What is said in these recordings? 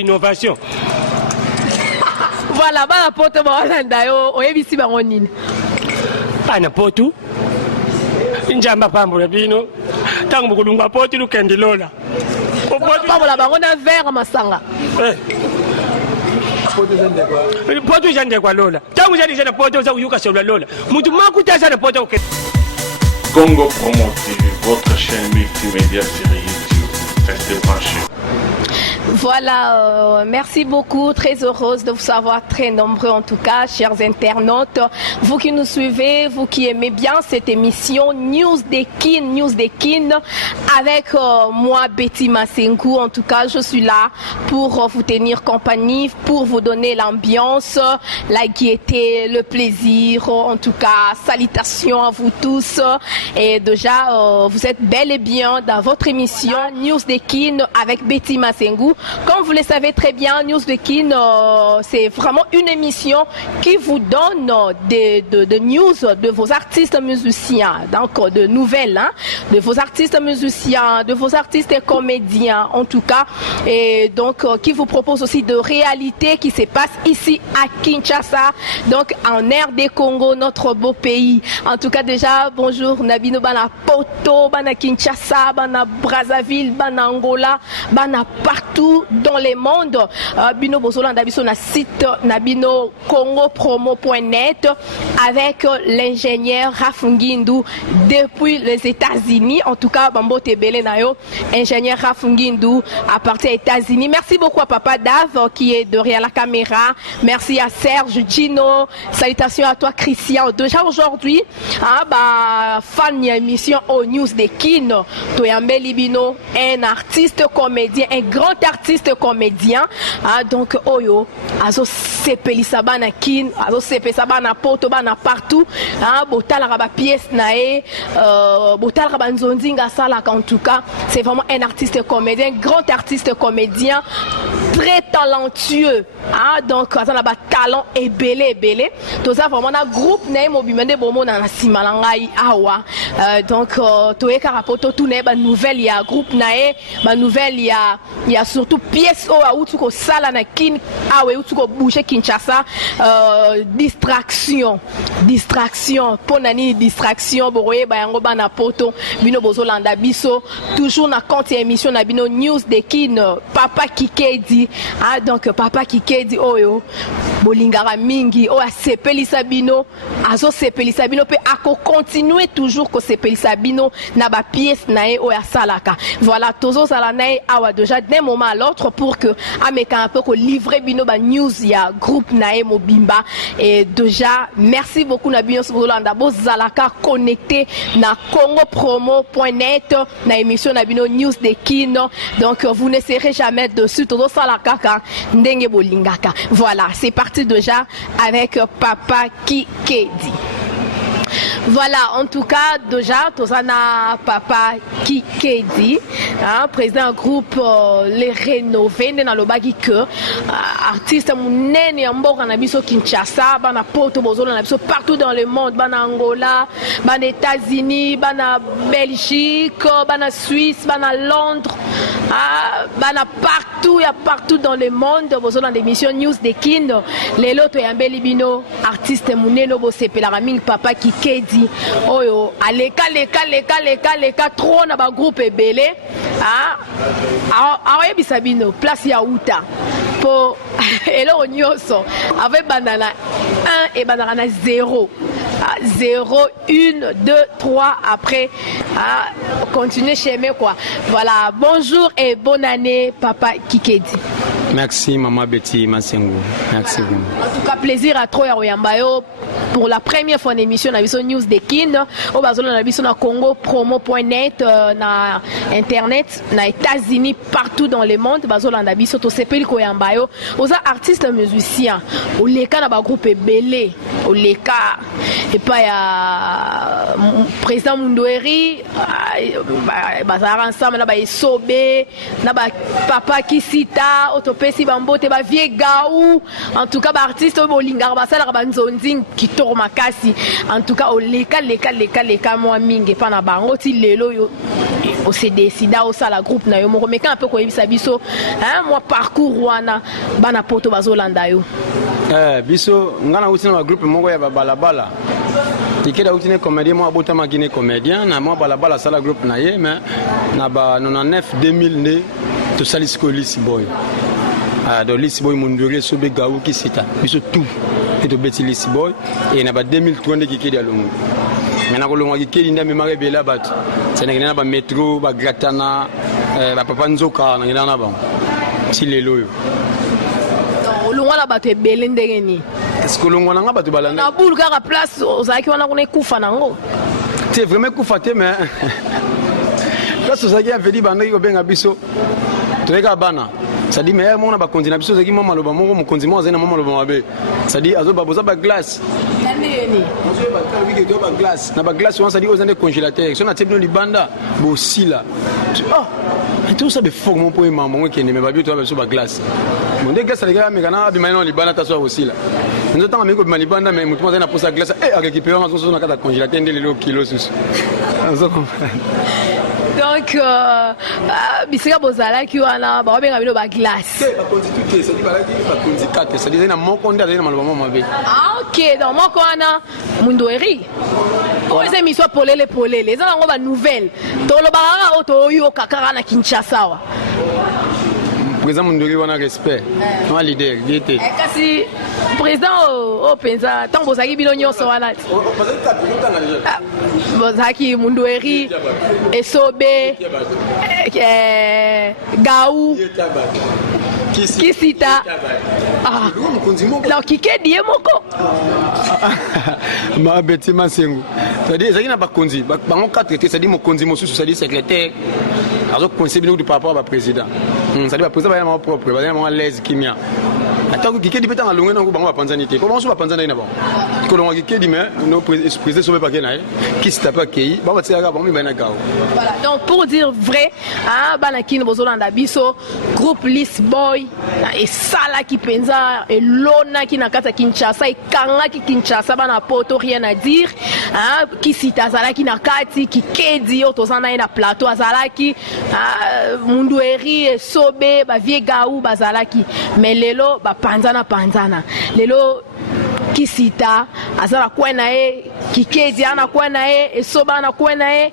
innovation. Voilà, bana poto ba Hollanda yo oyebisi bango nini. Bana poto. Njamba pambula bino. Tangu kulunga poto lukendi lola. Pambula bango na verre masanga. Poto jande kwa lola. Tangu jana poto za uyuka selula lola. Mutu makuta sana poto ke. Congo Promo TV, votre chaîne multimédia sur YouTube. Restez branchés. Voilà, merci beaucoup, très heureuse de vous savoir très nombreux en tout cas, chers internautes. Vous qui nous suivez, vous qui aimez bien cette émission News des Kin, avec moi Betty Masengu. En tout cas, je suis là pour vous tenir compagnie, pour vous donner l'ambiance, la gaieté, le plaisir. En tout cas, salutations à vous tous. Et déjà, vous êtes bel et bien dans votre émission News des Kin avec Betty Masengu. Comme vous le savez très bien, News de Kin, c'est vraiment une émission qui vous donne des news de vos artistes musiciens, donc de nouvelles, hein, de vos artistes musiciens, de vos artistes et comédiens en tout cas, et donc qui vous propose aussi de réalités qui se passent ici à Kinshasa, donc en RD Congo, notre beau pays. En tout cas déjà, bonjour Nabino Bana Poto, Bana Kinshasa, Bana Brazzaville, Bana Angola, Bana partout dans le monde. Bino Bozolanda biso na site nabino congopromo.net avec l'ingénieur Rafungindu depuis les États-Unis. En tout cas, Bambo Tebele Nayo, ingénieur Rafungindu à partir des États-Unis. Merci beaucoup à Papa Dave qui est derrière la caméra. Merci à Serge Gino. Salutations à toi Christian. Déjà aujourd'hui, fan émission au News des Kin, Toyambe Libino, un artiste comédien, un grand artiste comédien, donc oyo azo sepelisa bana Kin, azo sepelisa bana poto bana partout, botala ba pièce nae, botala ba nzonzinga sala. En tout cas, c'est vraiment un artiste comédien, grand artiste comédien, très talentueux, donc azana ba talent et belé. Tout ça vraiment na groupe nae mobimende bomo na simalangai awa, donc toeka rapoto tout ne ba nouvelle ya groupe nae, ba nouvelle ya surtout pièce o utuko sala na Kin awe utuko boucher Kinshasa, distraction ponani distraction boroye ba yango bana poto bino bozolanda biso toujours na compte émission na bino News de Kin. Papa Kikedi, donc Papa Kikedi oyo bolingara mingi o asepelisa bino, azo sepelisa bino pe ako continuer toujours ko sepelisa bino na ba pièce nae o ya salaka. Voilà, tozo sala nae awa déjà d'un moment à l'autre pour que ameka un peu ko livrer bino ba news ya groupe nae mobimba. Et déjà merci beaucoup na bino Bolanda bozalaka connecté na congopromo.net na émission na bino News de Kin. Donc vous ne serez jamais dessus, tozo sala kaka ndenge bolingaka. Voilà, c'est parti déjà avec Papa Kikedi. Voilà, en tout cas, déjà, Tozana Papa Kikedi, président groupe Les Rénovés, dans le bagi que artiste mounene Mboka na biso Kinshasa, bana Porto Bozolo na biso partout dans le monde, bana Angola, bana États-Unis, bana Belgique, bana Suisse, bana Londres, bana partout, il y a partout dans le monde, Bozolo dans l'émission News de Kin. Les loto yambe libino, artiste mounene bo sepela raming Papa Kikedi. Oyo aleka trop na ba groupe ebele ayebisa bino place ya uta po eloko nyonso avec bandana 1 et bandana na 0 1 2 3 après continuer chez moi quoi. Voilà, bonjour et bonne année Papa Kikedi. Merci Maman Betty Masengu. Merci vraiment. En tout cas, plaisir à Troya Oyambayo pour la première fois en émission na biso News de Kin. Au bazolo na biso na congopromo.net, na internet, na États-Unis, partout dans le monde. Bazolo na biso to sepeli Oyambayo. Aux artistes musiciens, au leka na ba groupe belé, au leka et pas ya président Mundoueri, bazara ensemble na ba Esobe, na ba Papa Kisita, Otopesi Bambote ba vie gaou. En tout cas, ba artiste bolinga ba sala ba nzonzing kitoro makasi. En tout cas, au leka moi mingi pa na bango ti lelo yo s'est décidé au sala groupe na yo moko mais quand un peu ko yebisa biso hein moi parcours wana bana poto bazolanda yo biso ngana utina ba groupe moko ya balabala tikeda utine comédien moi abota magine comédien na moi balabala sala groupe na ye mais na ba 99 2000 né to salis ko Lisi Boy do Lisi Boy Munduri sobe gaou ki sita biso tout et to beti Lisi Boy et na ba 2003 ndeki kedi alongo maintenant ko longo kedi ndame mare bela bat c'est na ba métro ba gratana ba papa nzoka na ngina na ba si lelo yo olongo la bato ebele ndenge ni est-ce que longo na bato balanda na boule kaka place ozaki wana kuna kufa nango c'est vraiment kufa te mais place ozaki aveli bandaki ko benga biso toyeka bana ça dit mais mon ba konzi na biso ozaki mama loba moko mokonzi mo azena mama loba mabe ça dit azo ba boza ba glace nani ozo ba kalbi ke ba glace na ba glace on ça dit ozande congélateur so na tebno libanda bo sila oh tout ça be fort mon point maman qui ne me ba bientôt ba so ba glace mon de glace les gars mais kana abi maintenant libanda ta so aussi là nous temps amiko bi libanda mais mutu na posa glace et à récupérer on so na kata congélateur ndele lo kilo sus donc bisika bozalaki wana babenga bino ba glace ba konzi tout ça dit balaki ba konzi 4 ça dit na moko nda na maloba mabe ah ok donc moko wana Mundweri oza émission polele eza nango ba nouvelle tolobaka oto yo kakara na Kinshasa wa président Munduri wana respect no leader gete kasi président o penza tant bozaki bino nyonso wana bozaki Mundweri Esobe Gaou Kisita alors Kikedi moko ma beti masengo c'est-à-dire ezaki na bakonzi bango 4 te c'est-à-dire mokonzi mosusu c'est-à-dire secrétaire azo conseiller bino par rapport à président c'est-à-dire ba président ba ma propre ba ma l'aise kimia attends Kikedi peta na longue na bango ba panzani te comment so ba panzani na ba ko longo Kikedi mais no président so ba kena Kisita pa kei ba ba tsaka ba mi ba na gao voilà donc pour dire vrai ah banakine bozolanda biso groupe Lisi Boy et sala ki penza et lona ki na kata Kinshasa et kanga ki Kinshasa bana poto rien à dire hein Kisita zala ki na kati ki kedi otozana na plateau azala ki Mundweri Esobe ba vie Gaou bazala ki mais lelo ba panzana lelo Kisita azala kwena e Kikedi ana kwena e Esoba ana kwena e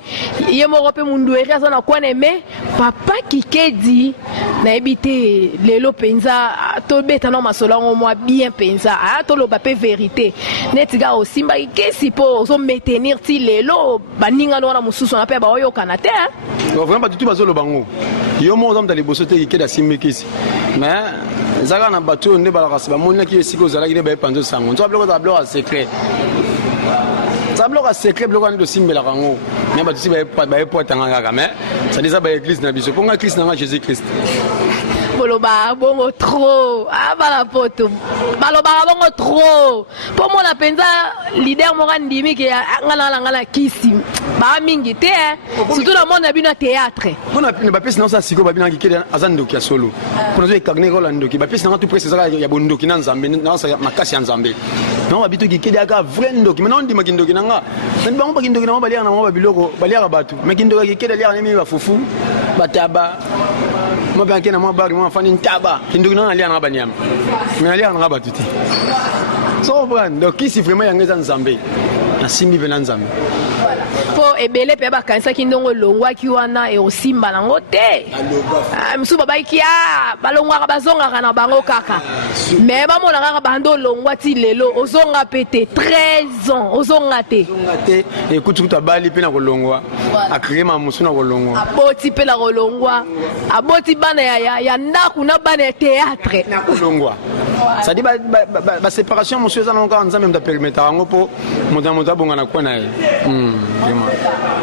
yemoko pe Mundweri azana kwena me papa Kikedi na ebité lelo penza to beta no masolongo moi bien penza to lo ba pe vérité netiga osimba kesi po zo maintenir ti lelo baninga no na mususu na pe ba oyo kanate vraiment pas du tout bazolo bango yo mo zam dali bosote Kikedi asimbekisi mais zaka na bato ne balaka ba monna ki esiko zalaki ne ba panzo sango nzo bloko za bloko secret ça bloque secret bloque de simbela kango mais ba tsi ba potanga kaka mais ça déjà ba église na biso ponga Christ na Jésus Christ boloba bongo trop bala poto baloba bongo trop pour moi la penza leader moran ndimi ke ngala kisi ba mingi te surtout la monde bino théâtre on a ne ba pesi na sa siko ba bina ki azando ki solo pour nous ekagne ko lando ki ba pesi na tout presse ça ya bondo ki na nzambe na sa makasi ya nzambe non ba bito ki kedi aka vrai ndoki mais non ndima ki ndoki nanga ndi bango ba ki ndoki na ba lia na ba biloko ba lia batu mais ki ndoki ki kedi lia na mi ba fufu bataba mo ba ki na mo ba mo fani ntaba ki ndoki na lia na ba nyama mais lia na ba tuti so brand donc ici vraiment yangeza nzambe na simbi vena nzambe po ebele pe bakanisa kindongo longwa ki wana e osimba nango te msuba baiki balongwa bazonga na bango kaka mais ba mona kaka bando longwa ti lelo ozonga pete 13 ans ozonga te écoute tout abali pe na kolongwa akrema musuna kolongwa aboti pe na kolongwa aboti bana ya ndaku na bana ya théâtre na kolongwa ça dit ba séparation monsieur za nonga nzambe mta permettre ngo po moto bonga na kwa na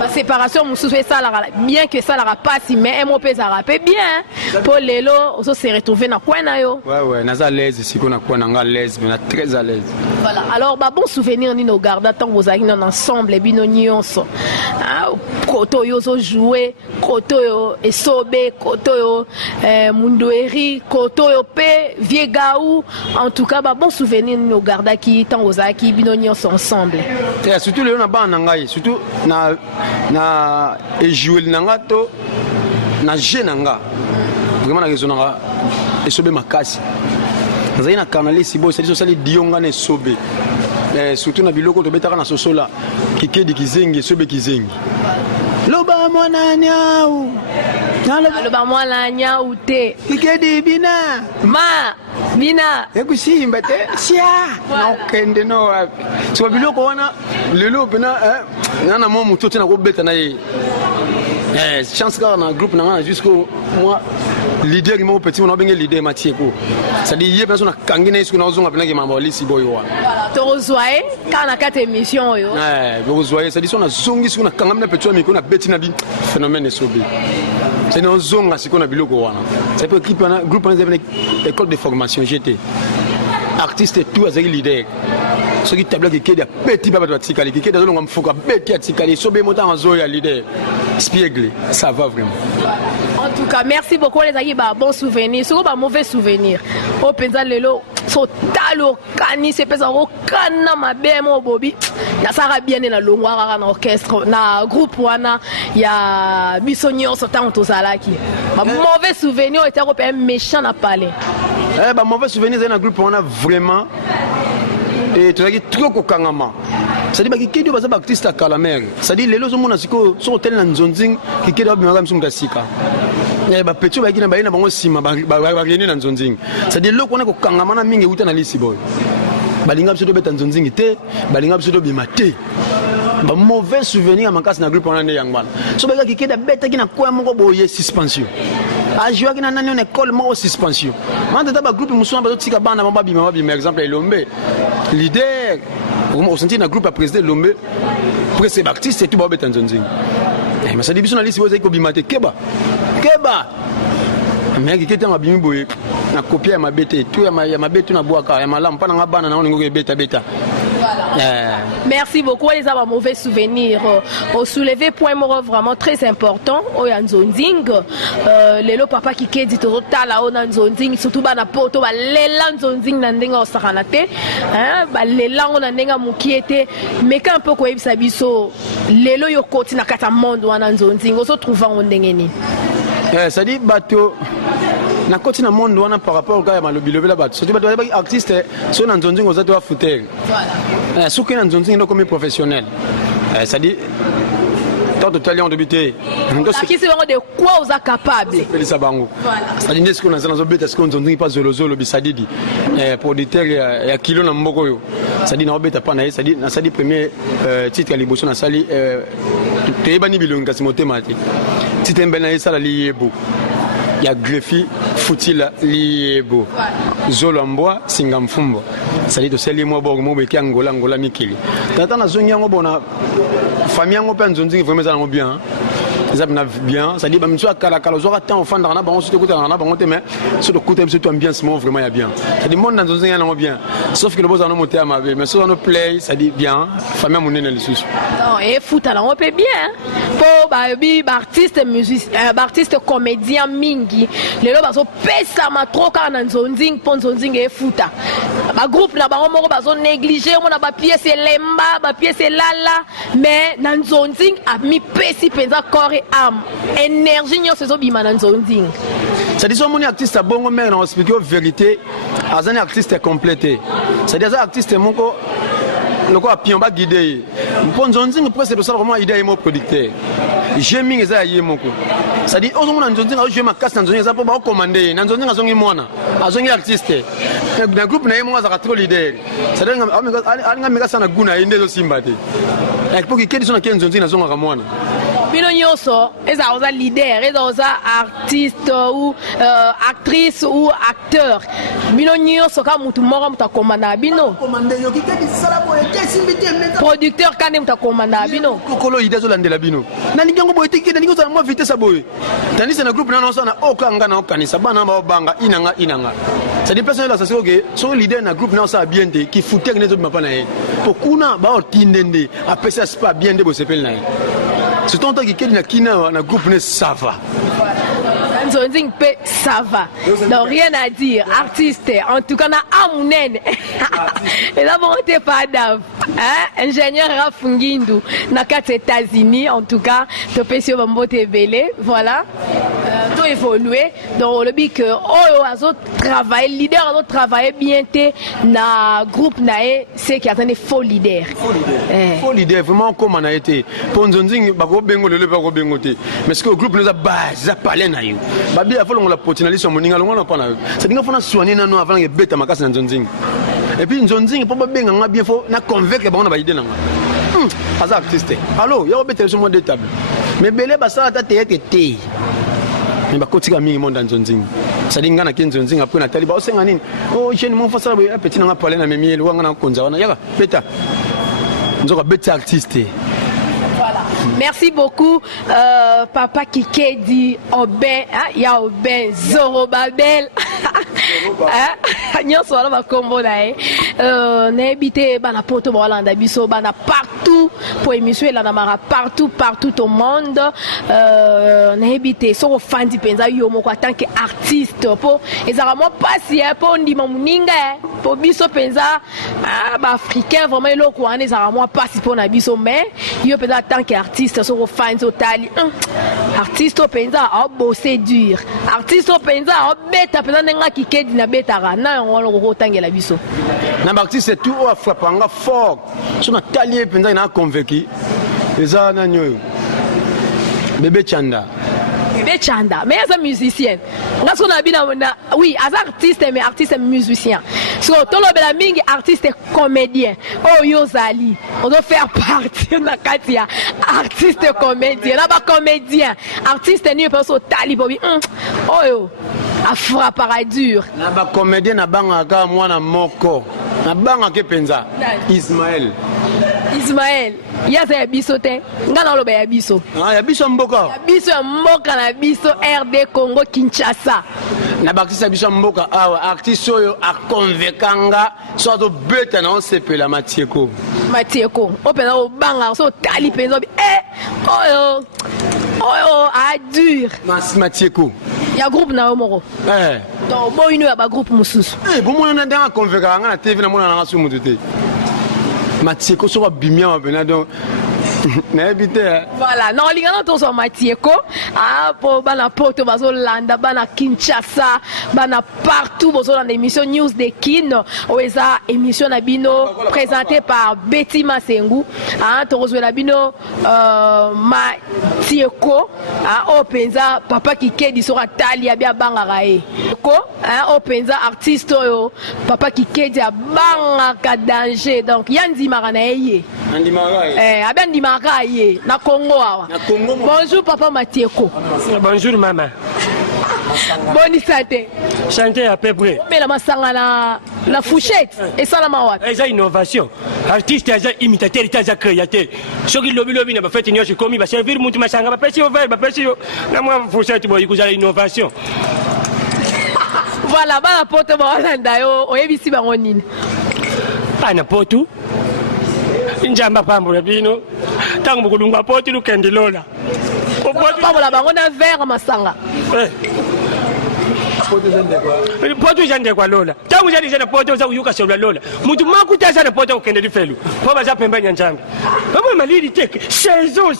la séparation mususu ça la bien que ça la passe mais MOP ça rappelle bien pour lelo on se retrouver na quoi na yo. Ouais naza à l'aise ici qu'on a quoi na à l'aise mais na très à l'aise. Voilà alors ba bon souvenir ni no garda tant vous avez dans ensemble bino nyonso koto yo zo jouer koto yo esobe koto yo mundoeri koto yo pe viegaou en tout cas ba bon souvenir ni no garda qui tant vous avez bino nyonso ensemble. Et surtout le na ba na ngai surtout na jouer nanga to na jenanga vraiment na raison nanga esobe makasi nazali na kanali sibo c'est ça les dionga na esobe surtout na biloko to betaka na sosola kikedi kizengi esobe kizengi loba mwana nyau loba mwana nyau te kikedi bina bina ekusimba te sia na okende no wapi so biloko wana lelo pena na mo muto tena ko beta na ye chance car dans groupe na jusqu'au moi leader qui m'a petit on a bien leader Mathieu ko ça dit hier personne a kangina isiko na ozonga pena ke mambo lisi boy wana to rezoyer quand na 4 émissions yo vous rezoyer ça dit on a zongi isiko na kangana petit miko na beti na bi phénomène sobi c'est non zonga siko na biloko wana c'est pour équipe na groupe na école de formation j'étais artiste et tout azali leader ce qui table qui a petit baba de tikali qui dans longa mfuka beti tikali sobe monta en zo ya leader Spiegle ça va vraiment. En tout cas merci beaucoup les amis ba bon souvenir sur ba mauvais souvenir au penza lelo so talo kani c'est pesa au kana mabe mo bobi na sara bien na longwa na orchestre na groupe wana ya bisonyo so tant tozalaki ba mauvais souvenir était européen méchant na parler ba mauvais souvenir dans groupe wana vraiment et tu as dit trop kokangama c'est-à-dire que qui doit être artiste à Calamer c'est-à-dire les lozo mona siko so hotel na nzonzing qui doit bien comme sumda sika ba petit ba kina ba ina bango sima ba reni na nzonzing c'est-à-dire loko na kokangama na mingi uta na lisi boy balinga biso do beta nzonzing te balinga biso do bimate ba mauvais souvenir makasi na groupe wana yangwana so ba ki da beta kina kwa moko boye suspension a joué qui na nani on école mo suspension maintenant ba groupe muso ba tika bana ba bima exemple Elombe leader au senti na groupe à président Lombe pour ces artistes et tout ba beta nzonzing mais ça dit biso na lisi boze ko bimate keba mais qui était ma bimi boye na copie ya mabete tout ya mabete na boaka ya malam pa na bana na on ngo beta Voilà. Merci beaucoup les avoir mauvais souvenirs au soulevé point moro vraiment très important au Nzonzing lelo papa qui dit to tala au Nzonzing surtout bana poto ba lela Nzonzing na ndenga osakanate ba lela on ndenga mukiete mais quand un peu ko yebisa biso lelo yo koti na kata monde wana Nzonzing o se trouva on ndengeni ça dit bateau na koti na monde wana par rapport au gars ya malobilobe la bato surtout bato ba artiste so na Nzonzing oza to fouter voilà ce que na Nzonzing ndo comme professionnel ça dit tant de talent de bité qui c'est de quoi vous êtes capable Felisa bango voilà ça dit n'est-ce qu'on a dans bête est-ce qu'on Nzonzing pas zolozolo bisadidi producteur ya kilo na mboko yo ça dit na bête pas na ça dit premier titre ya liboso na sali teyebani bilonga simotema te titre mbena yesala liyebo ya greffi futila liebo zolomboa singa mfumbo sali to seli mo borgo mo beki angola mikili tata na zongi yango bona famille yango pe Nzonzing vraiment ça ngo bien ça bien ça dit ba mso akala kala zo temps ofanda na bango surtout kota na bango te mais surtout kota surtout ambiance mo vraiment ya bien ça dit monde na Nzonzing yango bien sauf que le boza no moté à ma mais so no play ça dit bien famille monene le sous non et foot alors on peut bien pour ba artiste musicien artiste comédien mingi lelo bazo pesa ma trop kana Nzonzing pour Nzonzing et futa ba groupe na bango moko bazo négliger mo na ba pièce lemba ba pièce lala mais na Nzonzing a mi pesi penza corps et âme énergie nyo sezo bima na Nzonzing ça dit son mon artiste bongo mais on explique la vérité azani artiste complété ça dit artiste moko loko apiomba guider pour Nzonzing presque ça vraiment idée mo producteur j'aime eza yemoko ça dit ozo mona Nzonzing a jouer ma casse Nzonzing za po ba commander Nzonzing azongi mwana azongi artiste na groupe na yemo za trop leader ça dit alinga meka sana guna inde zo simba te pour que kedi sona Nzonzing azonga ka mwana bino nyonso eza oza leader eza oza artiste ou actrice ou acteur bino nyonso ka mutu moko mutu akomanda bino producteur kande mutu akomanda bino kokolo ide azolandela bino nalingi yango boye tiki nalingi ozala mwa vitesse aboye tandis na groupe nano osana okanga na okanisa bana baobanga inanga c'est des personnes là ça c'est que son leader na groupe na osala bien te ki foutek nezo bima pa na ye pokuna baotindende apesa spa bien de bosepeli na ye c'est ton temps qui keli na kina na groupe ne ça va Nzonzing pe ça va donc rien à dire artiste en tout cas na amunen et là bon t'es pas d'ave ingénieur Rafungindu na kati États-Unis en tout cas to pesio bambote belé voilà to évoluer donc le but que azo travailler leader azo travailler bien te na groupe nae c'est qui attendait faux leader vraiment comme on a été pour Nzonzing bako bengo le bako bengo te mais ce que le groupe nous a base a parlé na yo babi a fallo la potinaliste moninga longa na pana c'est dinga fona soigner nano avant que beta makasi na Nzonzing et puis Nzonzing pour benga nga bien faut na convaincre ba on ba idée na nga artiste allo yo beta sur moi de table mais belé ba ça ta tete te mais ba kotika mingi monde Nzonzing ça dinga na Nzonzing après na taliba o senga nini oh jeune mon face ba petit na parler na memi lo nga na konza wana yaka beta nzoka beta artiste. Merci beaucoup, Papa Kikedi, Oben, il y a Oben, Zorobabel, nyonso wana bakombo na ye nayebite bana poto balanda biso bana partout pour émission elanda mara partout au monde nayebite soko fandi penza yo moko en tant que artiste po ezaka mo pasi po ndima muninga po biso penza ba africain vraiment eloko wana ezaka mo pasi po na biso mais yo penza en tant que artiste soko fandi otali artiste penza a bosser dur artiste penza a beta penza nenga Kikedi na betara na ngolo ko tangela biso na artiste tout o frappanga fort sona talier penza ina convaincu eza na nyoyo Bébé Chanda mais as un musicien ngaso na bina oui as artiste mais artiste musicien so tolo bela mingi artiste comédien oh yozali on doit faire partie na katia artiste comédien là ba comédien artiste ni penso tali bobi oh yo a frappera dur na ba comédien na banga ka mwana moko na banga ke penza Ismaël yaza ya biso te nga na loba ya biso ya biso mboka na biso RD Congo Kinshasa na bakisa biso mboka awa artiste oyo a convaincanga soit to beta na on sepela Matieko opena o banga so tali penzo oyo a dur Matieko ya groupe na omoro donc boyino ya ba groupe mususu bomona na ndanga convaincanga na TV na mona na sumu te Matieko so ba bimia bena donc voilà non lingana to so Matieko po bana poto bazo landa bana Kinshasa bana partout bozo dans l'émission News de Kin oeza émission na bino présentée par Betty Masengu to rezo na bino Matieko o penza Papa Kikedi sera tali ya bia banga rae ko o penza artiste oyo Papa Kikedi a banga ka danger donc yandi marana ye abandi maraye na Congo awa. Bonjour Papa Matieko. Bonjour maman. Bonne santé. Santé à peu près. Mais la masanga la fourchette et ça la mawa. Eza innovation. Artiste eza imitateur eza créateur. Soki lobi na ba fête nyoshi komi ba servir mutu masanga ba pesi over ba pesi na moi fourchette boy kuzala innovation. Voilà ba poto ba landa yo oyebisi bango nini. Ana poto njamba pambula bino tangu bukulunga poti lukendi lola pambula bango na verre masanga poto jande kwa lola tangu jadi jana poto za uyuka selula lola mutu makuta sana poto ukende difelu baba za pembenya njambi baba malili tek saison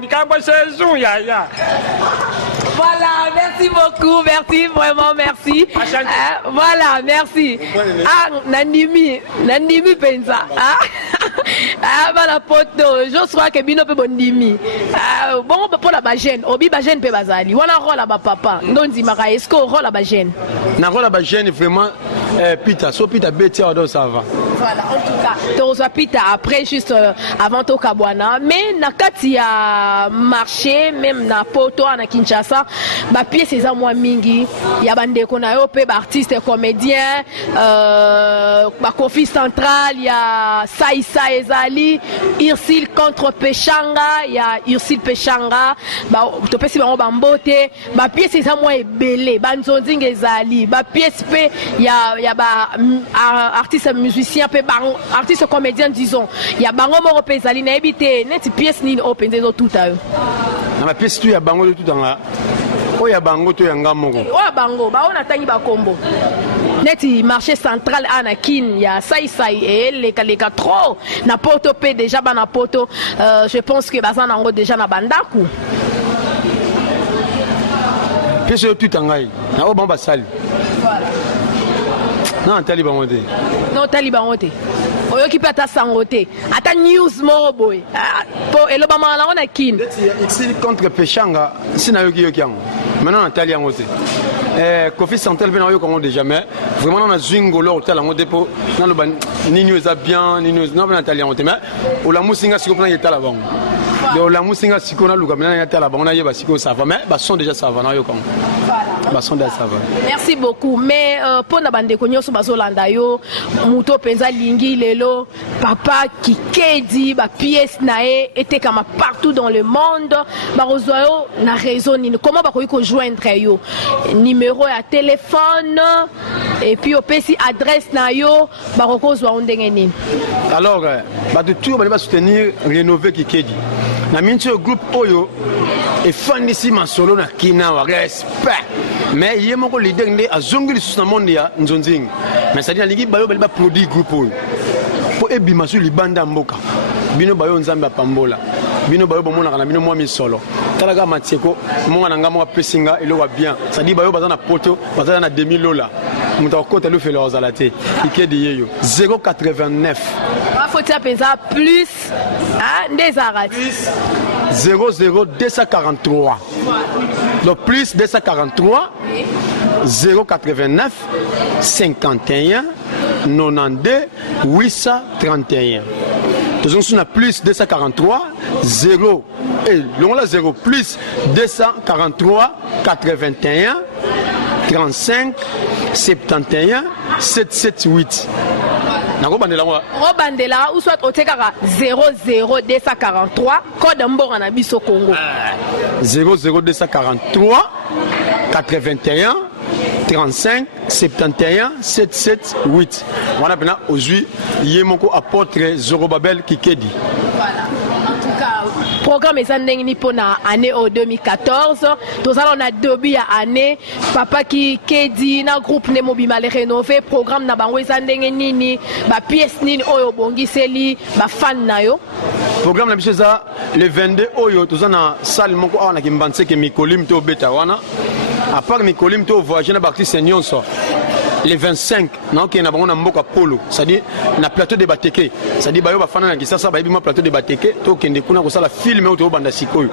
nikamba saison ya. Voilà, merci beaucoup, merci, vraiment merci. Voilà, merci. Nandimi pensa. Bala poto, je crois que bino pe bondimi. Bon pour la bagène, obi bagène pe bazali. Wana rola ba papa. Ndondi maka est-ce que rola bagène? Na rola bagène vraiment Peter, so Peter Betty odo ça va. Voilà, en tout cas, Toroza Pita après juste avant Tokabwana, mais nakati ya marché même na poto na Kinshasa, ba pièce eza mwa mingi, ya bande ko na yo pe ba artiste comédien, ba Kofi Central, ya Saïsa ezali, Ursil contre Pechanga, ya Ursil Pechanga, ba to pesi bango bambote, ba pièce eza mwa ebele, ba nzonzi ezali, ba pièce pe ya ba artiste musicien pe artiste comédien disons ya bango moko pe ezali na ebite neti pièce nini open zo tout à eux na ma pièce tu ya bango tout dans o ya bango to yanga moko o ya bango ba ona tangi ba kombo neti marché central anakin ya sai et leka trop na poto pe déjà ba na poto je pense que bazana ngo déjà na bandaku pièce tout en ngai na o bamba sali voilà non taliban ote non taliban ote oyoki pe ata sango te ata news moko boye po eloba mala ona kin ici contre Pechanga sina yoki yango maintenant na tali yango te Kofi Central pe na yo comme déjà mais vraiment na zwingolo hotel yango depo na loba ni news a bien ni news na tali yango te mais o la musinga siko na yeta la bango de la musinga siko na luka na yeta la bango na yeba siko ça va mais ba sont déjà ça va na yo comme merci beaucoup mais pour na bande ko nyoso bazolanda yo muto penza lingi lelo papa Kikedi ba pièce nae était comme partout dans le monde ba rozoyo na raison ni comment ba ko joindre yo numéro ya téléphone et puis opesi adresse na yo ba ko zo ndenge ni alors ba de tout ba soutenir rénover Kikedi na mincho groupe oyo et fandisi masolo na kina wa respect mais il y a mon leader qui a zongli sous le monde ya nzonzing mais ça dit na ligi bayo ba produit groupe pour ebima sur libanda mboka bino bayo nzambe pambola bino bayo bomona kana bino mwa misolo talaga matieko monga na ngamo pesinga eloko bien ça dit bayo bazana poto bazana na 2000 dollars muta kota le felo zalate Kikedi yeyo 089 faut tu pensa plus des arats 00243 donc plus 243 089 51 92 831 on a plus 243 0 et l'on a 0 plus 243 81 35 71 778 Robandela ou soit otekaka 00243 code mbonga na biso Congo 00243 81 35 71 778 wana pena ozui yemoko apôtre Zorobabel Kikedi. Voilà. En tout cas, programme ezandeng ni pona année au 2014 tous allons na dobi ya année papa Kikedi na groupe ne mobima le rénover programme na bango ezandeng nini ba pièce nini oyo bongiseli ba fan na yo programme na biso za le 22 oyo tous na salle moko awana kimbanse ke mikolim to beta wana à part mikolim to voyager na bakti senyonso les 25 non qui na bango na mboka polo c'est-à-dire na plateau de Bateke c'est-à-dire bayo bafana na kisasa bayibi ma plateau de Bateke to kende kuna ko sala film auto banda sikoyo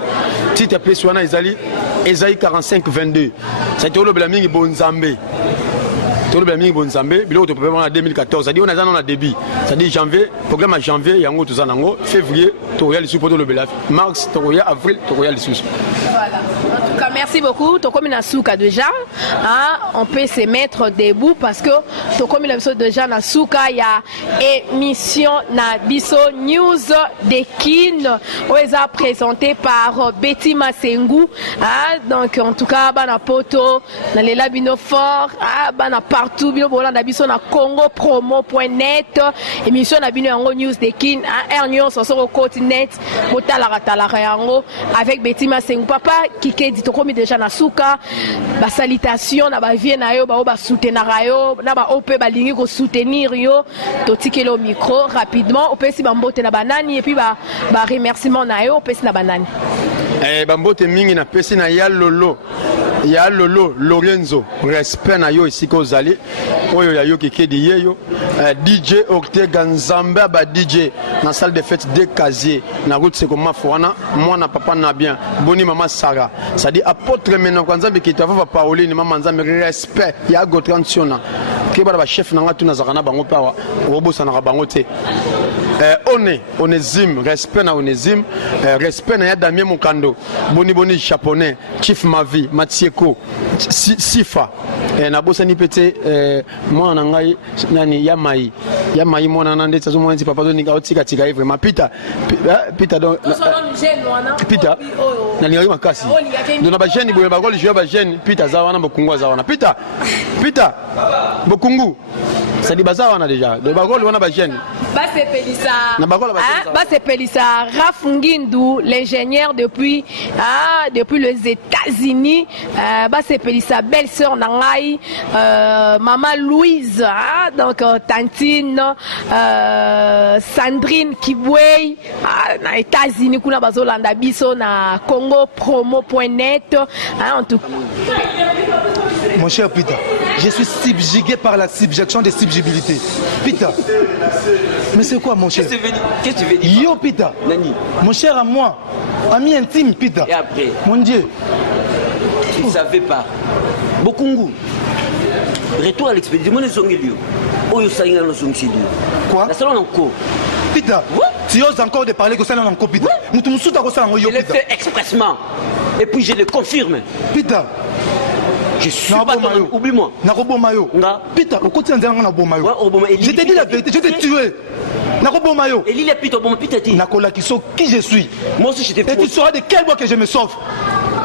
titre place wana ezali 45 22 c'est to lo bela mingi bonzambe to lo bela mingi bonzambe bilo to prévoir en 2014 c'est-à-dire on a dans début c'est-à-dire janvier programme à janvier yango to zanango février to royal sous poto lo bela mars to royal avril to royal sous. Voilà. En tout cas, merci beaucoup. Tokomi na souka déjà, on peut se mettre debout parce que Tokomi na biso déjà na souka ya émission na biso news de kin oeza présenté par Betty Masengu. Donc en tout cas bana poto na lela bino fort, bana partout bino bolanda biso na congopromo.net émission na bino yango news de kin air news sur continent botala yango avec Betty Masengu. Papa Kikedi tokomi déjà na souka ba salutation na ba vie na yo ba soutenir yo na ba op ba lingi ko soutenir yo to tikelo micro rapidement opesi ba mbote na banani et puis ba remerciement na yo opesi na banani ba mbote mingi na pesi na ya lolo Lorenzo respect na yo ici ko zali oyo ya yo Kikedi yeyo DJ Ortega Nzamba ba DJ na salle de fête de Casier na route c'est comme mafwana moi na papa na bien boni mama Sarah ça dit apôtre mena kwanza bikita va Pauline mama Nzambe respect ya go transition ke bana ba chef nanga tu nazaka na bango pa obosa na bango te Onésime, respect na Onésime, respect na ya Damien Mokando, boni japonais, Chief Mavi, Matieko, Sifa, na bosa ni pete moi na ngai nani Yamai moi na ndetse zo moi papa do ninga otika tika vraiment Peter donc Peter na ninga makasi ndona ba jeune boye ba gol jouer ba jeune Peter za wana bokungu za wana Peter bokungu ça dit baza wana déjà de ba gol wana ba jeune c'est Pelissa Rafungindu, l'ingénieur depuis les États-Unis. C'est Pelissa belle-sœur Nangai, maman Louise, donc Tantine, Sandrine Kibwey, na États-Unis, kuna bazolanda biso na Congo promo.net. En tout cas. Mon cher Peter, je suis subjugué par la subjection des subjectivités. Peter, mais c'est quoi mon cher? Qu'est-ce que tu veux dire? Yo Peter, Nani? Mon cher à moi, ami intime Peter. Et après? Mon Dieu. Tu ne savais pas. Bokungu. Retour à l'expédition. Mon Zongilio. Oyo Saïna no Zongilio. Quoi? La salon encore. Peter, tu oses encore de parler que ça n'a encore Peter. Je l'ai fait expressement. Et puis je le confirme. Peter. Je suis pas ton ami, oublie-moi. Narobo Mayo. Peter, au côté de Narobo Mayo. Je t'ai dit la vérité, je t'ai tué. Narobo Mayo. Et l'île Peter, bon, Peter, Nakola Kiso, qui je suis. Moi aussi, j'étais et tu sauras de quel bois que je me sauve.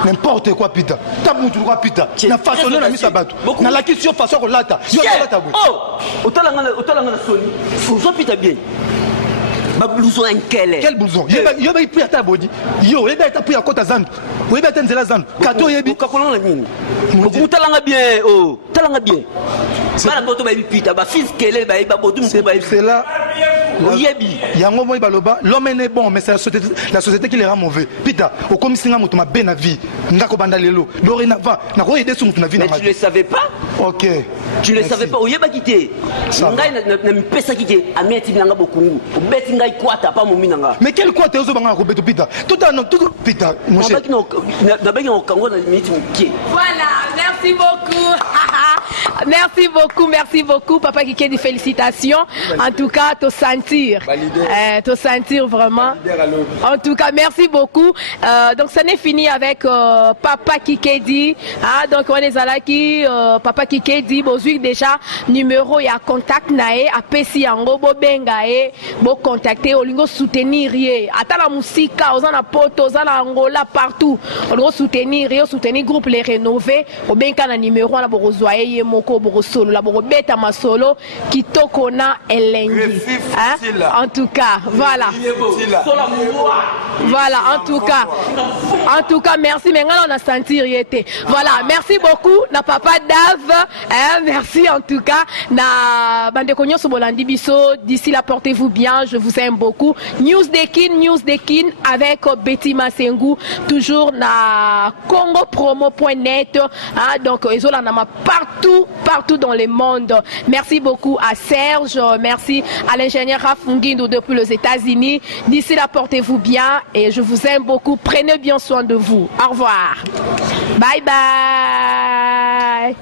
N'importe quoi, Peter. T'as mon droit, Peter. Na façonné la mise à battre. Na la question façon relata. Oh, autant la Sony. Vous Peter bien. Ma blouson quel blouson? Yo ba pris à ta body. Yo, eba ta pris à côté Zand. Oui, ba tenzela Zand. Kato yebi. Kakolon la nini. Beaucoup talanga bien. Oh, talanga bien. Bana boto ba Peter, ba fils kele ba boto mu ba. C'est là. Yebi. Yango moi baloba, l'homme est bon mais c'est la société qui les rend mauvais. Peter, au comme singa mutu ma ben vie. Ngako banda lelo. Dorénavant, na ko aider sur mutu na vie na. Mais tu le savais pas? OK. Tu ne savais pas, oyeba kité. Ngai na pesa kité, amiati nanga bokungu. Obeti ngai kwata pa momi nanga. Mais quel quoi te ozo banga Roberto Peter? Tout Peter, mon cher. Na baki na Congo na minute mkie. Voilà, merci beaucoup. Merci beaucoup Papa Kikedi, félicitations. En tout cas, te sentir vraiment. En tout cas, merci beaucoup. Donc ça n'est fini avec Papa Kikedi. Donc on est allaki Papa Kikedi déjà numéro ya contact nae apesi yango bo bengae bo contacter olingo soutenir ye ata la musika ozana poto ozana Angola partout olingo soutenir groupe les rénover obenka na numéro na borozwa ye moko borosolo la borobeta masolo kitoko na elengi en tout cas voilà en tout cas merci mais on a sentir yete voilà merci beaucoup na papa Dave merci en tout cas na bande konyoso bolandi biso d'ici là portez-vous bien, je vous aime beaucoup. News Dekin avec Betty Masengu toujours na congopromo.net donc ezola na partout dans le monde. Merci beaucoup à Serge, merci à l'ingénieur Rafungindu depuis les États-Unis. D'ici là portez-vous bien et je vous aime beaucoup. Prenez bien soin de vous. Au revoir. Bye bye.